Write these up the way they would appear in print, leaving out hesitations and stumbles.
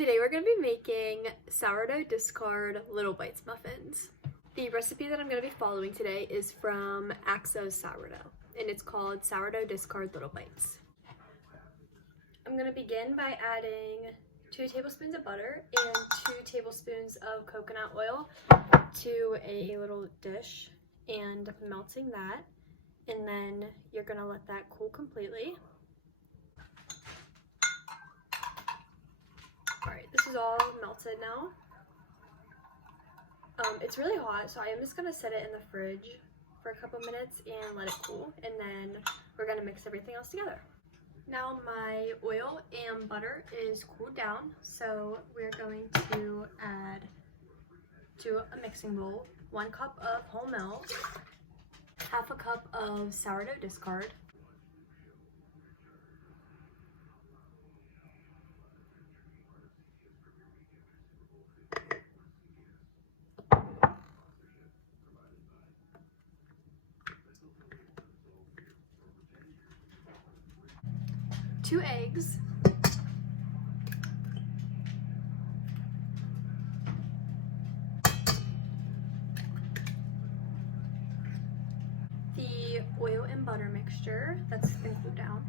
Today we're going to be making sourdough discard little bites muffins. The recipe that I'm going to be following today is from Axo's Sourdough, and it's called sourdough discard little bites. I'm going to begin by adding 2 tablespoons of butter and 2 tablespoons of coconut oil to a little dish and melting that, and then you're going to let that cool completely. Alright, this is all melted now. It's really hot, so I am just going to set it in the fridge for a couple minutes and let it cool, and then we're going to mix everything else together. Now my oil and butter is cooled down, so we're going to add to a mixing bowl 1 cup of whole milk, half a cup of sourdough discard, 2 eggs, the oil and butter mixture that's been cooled down,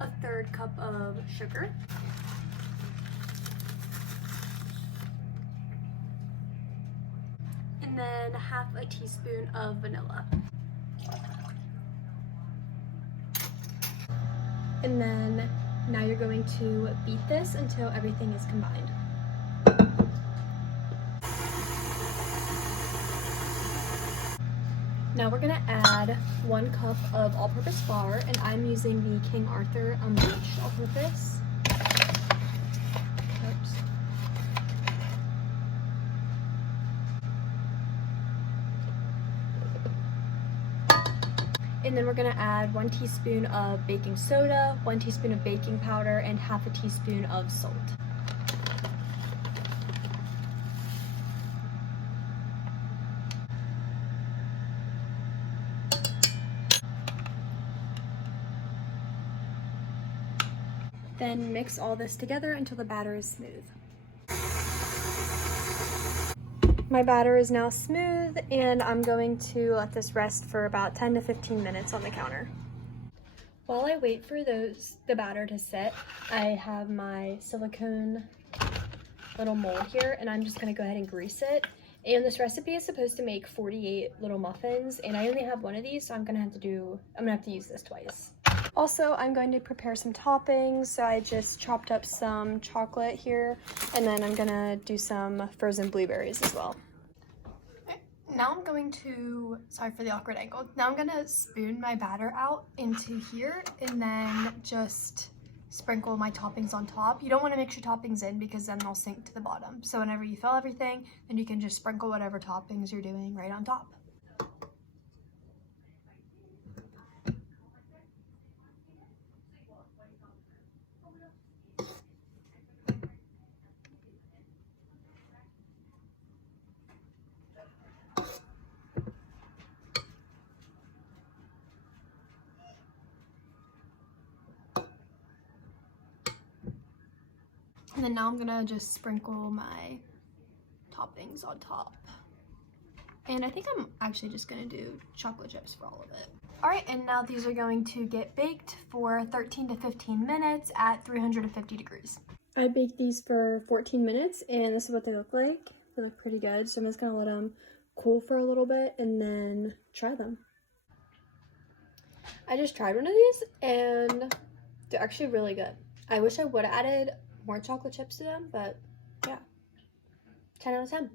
a 1/3 cup of sugar, and then half a teaspoon of vanilla. And then now you're going to beat this until everything is combined. Now we're gonna add 1 cup of all-purpose flour, and I'm using the King Arthur unbleached all-purpose. Oops. And then we're gonna add 1 teaspoon of baking soda, 1 teaspoon of baking powder, and half a teaspoon of salt. Then mix all this together until the batter is smooth. My batter is now smooth, and I'm going to let this rest for about 10 to 15 minutes on the counter. While I wait for the batter to set, I have my silicone little mold here, and I'm just gonna go ahead and grease it. And this recipe is supposed to make 48 little muffins, and I only have 1 of these, so I'm gonna have to use this twice. Also, I'm going to prepare some toppings, so I just chopped up some chocolate here, and then I'm gonna do some frozen blueberries as well. Okay. Now I'm going to, sorry for the awkward angle, now I'm gonna spoon my batter out into here, and then just sprinkle my toppings on top. You don't wanna mix your toppings in because then they'll sink to the bottom. So whenever you fill everything, then you can just sprinkle whatever toppings you're doing right on top. And then now I'm gonna just sprinkle my toppings on top. And I think I'm actually just gonna do chocolate chips for all of it. All right, and now these are going to get baked for 13 to 15 minutes at 350 degrees. I baked these for 14 minutes, and this is what they look like. They look pretty good, so I'm just gonna let them cool for a little bit and then try them. I just tried one of these, and they're actually really good. I wish I would have added more chocolate chips to them, but yeah, 10 out of 10.